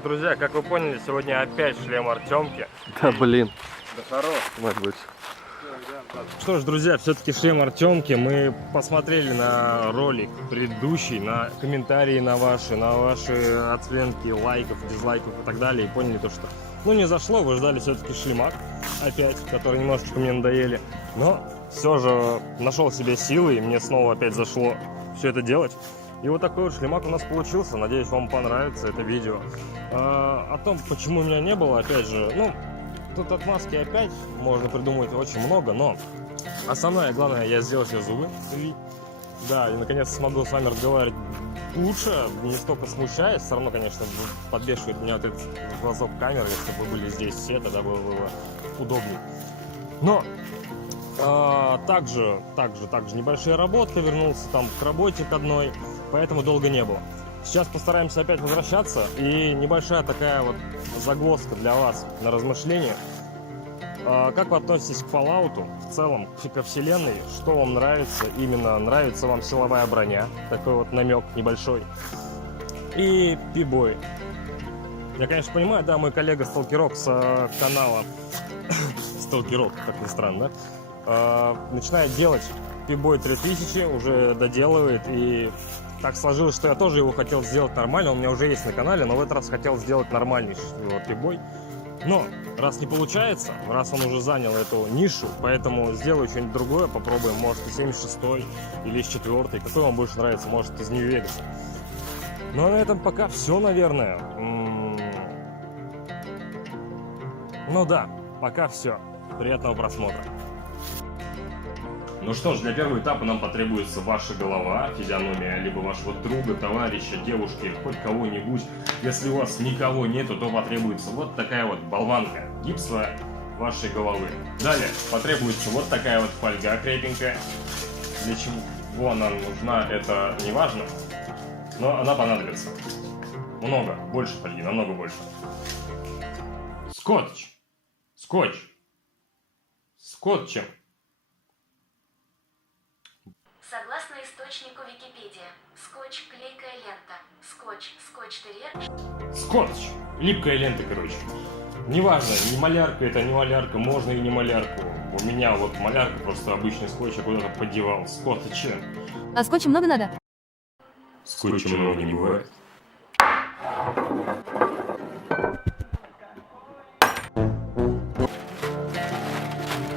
ж, друзья, как вы поняли, сегодня опять шлем Артемки. Да блин. Да хорош. Может быть. Что ж, друзья, все-таки шлем Артемки. Мы посмотрели на ролик предыдущий, на комментарии на ваши оценки, лайков, дизлайков и так далее. И поняли то, что не зашло. Вы ждали все-таки шлемак опять, который немножечко мне надоели. Но все же нашел себе силы, и мне снова опять зашло все это делать. И вот такой вот шлемак у нас получился. Надеюсь, вам понравится это видео. О том, почему у меня не было, опять же, тут отмазки опять можно придумать очень много, но основное, главное, я сделал себе зубы. Да, и наконец смогу с вами разговаривать лучше, не столько смущаясь. Все равно, конечно, подбешивает меня вот этот глазок камеры. Если бы вы были здесь все, тогда было удобнее. Но также небольшая работка, вернулся там к работе к одной, поэтому долго не было. Сейчас постараемся опять возвращаться, и небольшая такая вот загвоздка для вас на размышление. Как вы относитесь к Fallout в целом, ко вселенной? Что вам нравится? Именно нравится вам силовая броня? Такой вот намек небольшой. И P-Boy. Я, конечно, понимаю, да, мой коллега Сталкерок с канала Сталкерок, как ни странно, начинает делать P-Boy 3000, уже доделывает, и так сложилось, что я тоже его хотел сделать нормально. Он у меня уже есть на канале, но в этот раз хотел сделать нормальный P-Boy. Но раз не получается, раз он уже занял эту нишу, поэтому сделаю что-нибудь другое, попробуем, может, из 76-й или из 4-й, какой вам больше нравится, может, из Нью-Вегаса. Ну а на этом пока все, наверное. Ну да, пока все. Приятного просмотра. Ну что ж, для первого этапа нам потребуется ваша голова, физиономия, либо вашего друга, товарища, девушки, хоть кого-нибудь. Если у вас никого нету, то потребуется вот такая вот болванка гипсовая вашей головы. Далее потребуется вот такая вот фольга крепенькая. Для чего она нужна, это не важно, но она понадобится. Много, больше фольги, намного больше. Скотч. Скотчем. Согласно источнику Википедия, скотч – клейкая лента. Скотч-терьер. Скотч. Липкая лента, короче. Неважно, не малярка это, не малярка, можно и не малярку. У меня вот малярка, просто обычный скотч, я куда-то подевал. Скотча. А скотча много надо? Скотча много не бывает.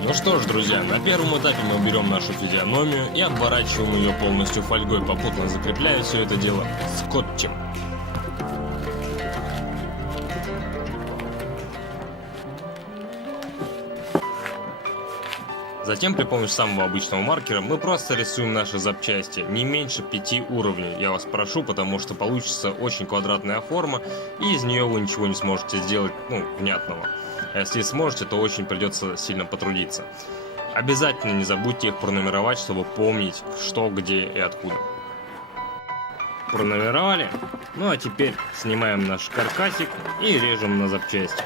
Ну что ж, друзья, на первом этапе мы берем нашу физиономию и обворачиваем ее полностью фольгой, попутно закрепляя все это дело скотчем. Затем при помощи самого обычного маркера мы просто рисуем наши запчасти, не меньше 5 уровней, я вас прошу, потому что получится очень квадратная форма, и из нее вы ничего не сможете сделать, внятного. А если сможете, то очень придется сильно потрудиться. Обязательно не забудьте их пронумеровать, чтобы помнить, что, где и откуда. Пронумеровали? Ну а теперь снимаем наш каркасик и режем на запчасти.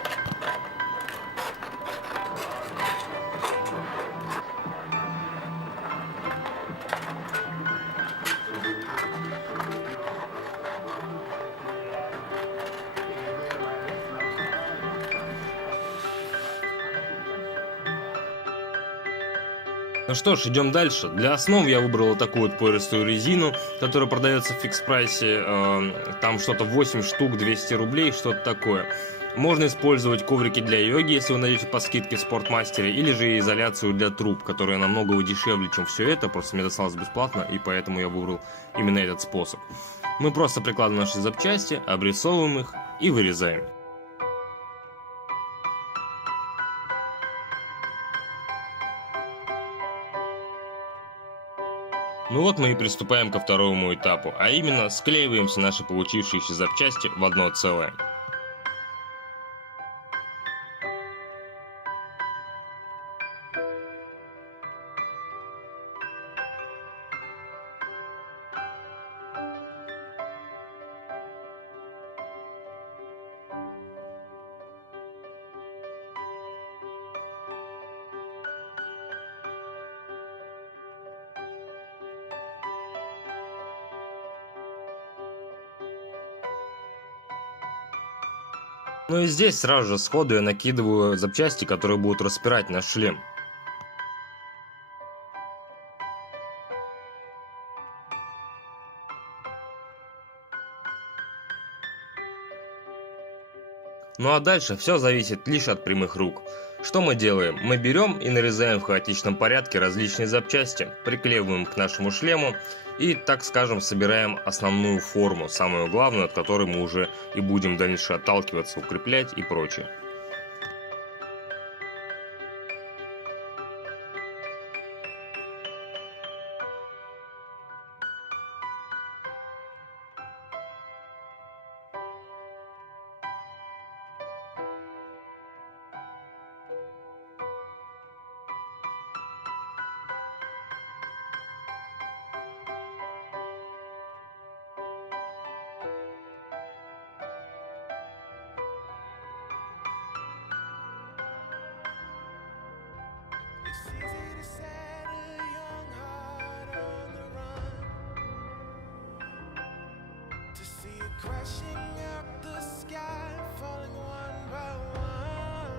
Ну что ж, идем дальше. Для основ я выбрал вот такую вот пористую резину, которая продается в фикс-прайсе. Там что-то 8 штук, 200 рублей, что-то такое. Можно использовать коврики для йоги, если вы найдете по скидке в Спортмастере, или же изоляцию для труб, которая намного дешевле, чем все это. Просто мне досталось бесплатно, и поэтому я выбрал именно этот способ. Мы просто прикладываем наши запчасти, обрисовываем их и вырезаем. Ну вот мы и приступаем ко второму этапу, а именно склеиваем все наши получившиеся запчасти в одно целое. Ну и здесь сразу же сходу я накидываю запчасти, которые будут распирать наш шлем. Ну а дальше все зависит лишь от прямых рук. Что мы делаем? Мы берем и нарезаем в хаотичном порядке различные запчасти, приклеиваем к нашему шлему и, так скажем, собираем основную форму, самую главную, от которой мы уже и будем дальше отталкиваться, укреплять и прочее.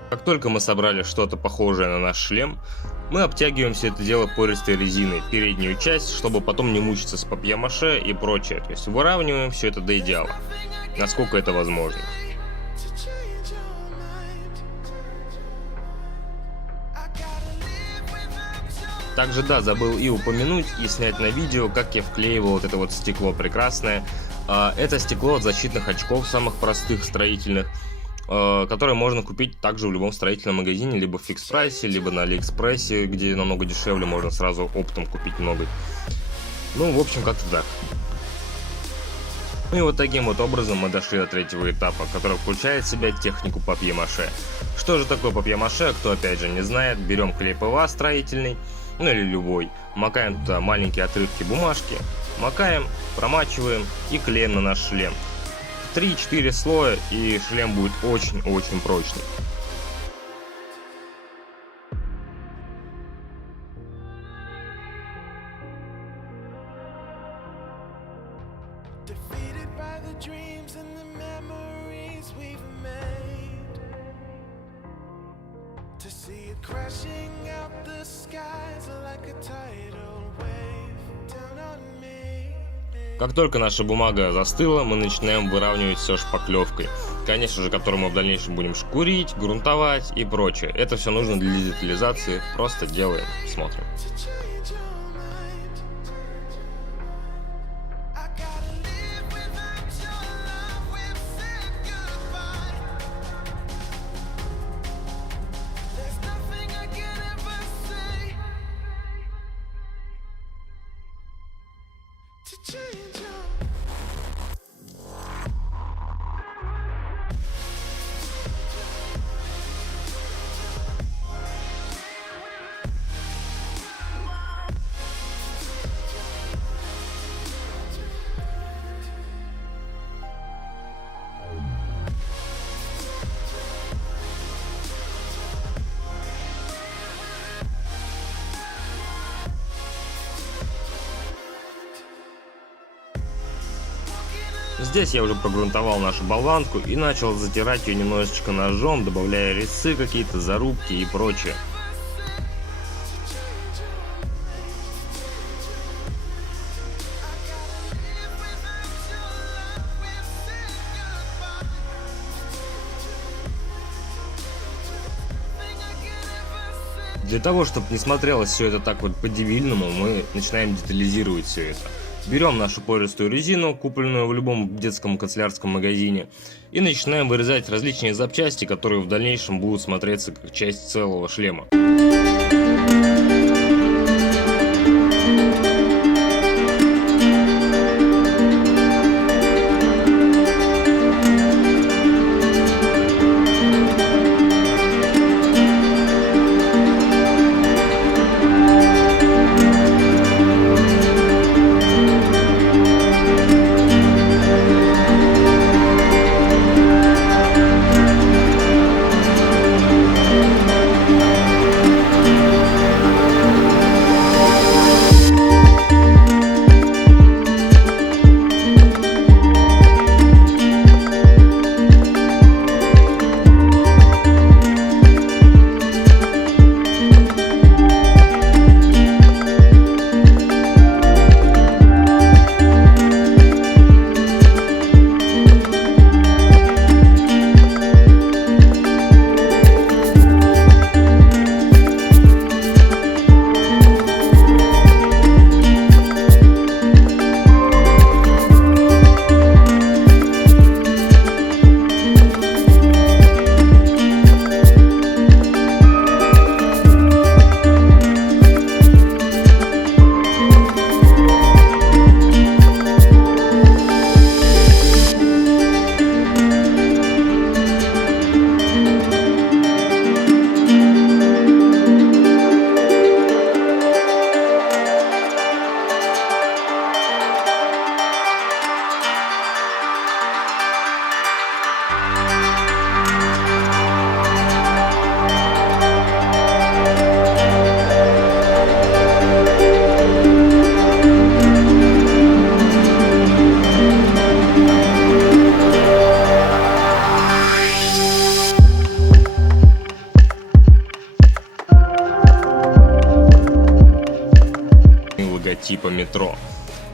Как только мы собрали что-то похожее на наш шлем, мы обтягиваем все это дело пористой резиной, переднюю часть, чтобы потом не мучиться с папье-маше и прочее. То есть выравниваем все это до идеала, насколько это возможно. Также, да, забыл и упомянуть, и снять на видео, как я вклеивал вот это вот стекло прекрасное. Это стекло от защитных очков, самых простых, строительных, которые можно купить также в любом строительном магазине, либо в фикс-прайсе, либо на Алиэкспрессе, где намного дешевле, можно сразу оптом купить много. Ну, в общем, как-то так. Ну и вот таким вот образом мы дошли до третьего этапа, который включает в себя технику папье-маше. Что же такое папье-маше, кто опять же не знает, берем клей ПВА строительный, ну или любой, макаем туда маленькие отрывки бумажки, макаем, промачиваем и клеим на наш шлем. 3-4 слоя, и шлем будет очень-очень прочный. Как только наша бумага застыла, мы начинаем выравнивать все шпаклевкой. Конечно же, которую мы в дальнейшем будем шкурить, грунтовать и прочее. Это все нужно для детализации. Просто делаем, смотрим. Здесь я уже прогрунтовал нашу болванку и начал затирать ее немножечко ножом, добавляя резцы какие-то, зарубки и прочее. Для того, чтобы не смотрелось все это так вот по-дебильному, мы начинаем детализировать все это. Берем нашу пористую резину, купленную в любом детском канцелярском магазине, и начинаем вырезать различные запчасти, которые в дальнейшем будут смотреться как часть целого шлема. типа метро.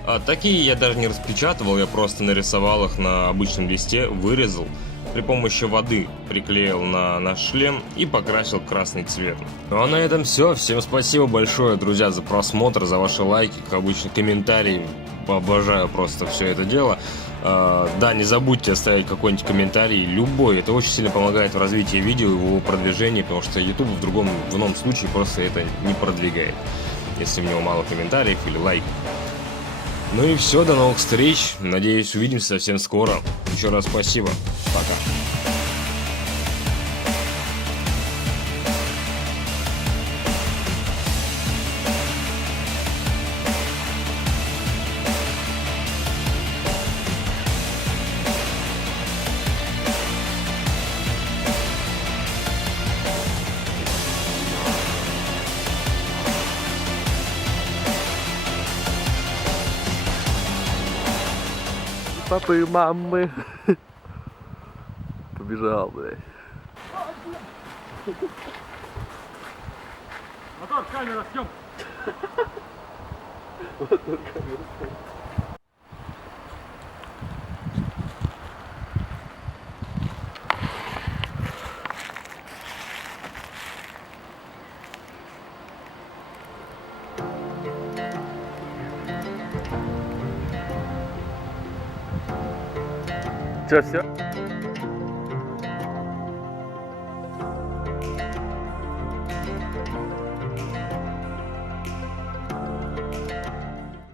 А такие я даже не распечатывал, я просто нарисовал их на обычном листе, вырезал, при помощи воды приклеил на наш шлем и покрасил красный цвет. Ну а на этом все. Всем спасибо большое, друзья, за просмотр, за ваши лайки, как обычно, комментарии. Обожаю просто все это дело. Да, не забудьте оставить какой-нибудь комментарий, любой. Это очень сильно помогает в развитии видео и в его продвижении, потому что YouTube в ином случае просто это не продвигает, если в него мало комментариев или лайков. Ну и все, до новых встреч. Надеюсь, увидимся совсем скоро. Еще раз спасибо. Пока. Папы и мамы. Побежал, блядь. Мотор, камера, съем. Че, все?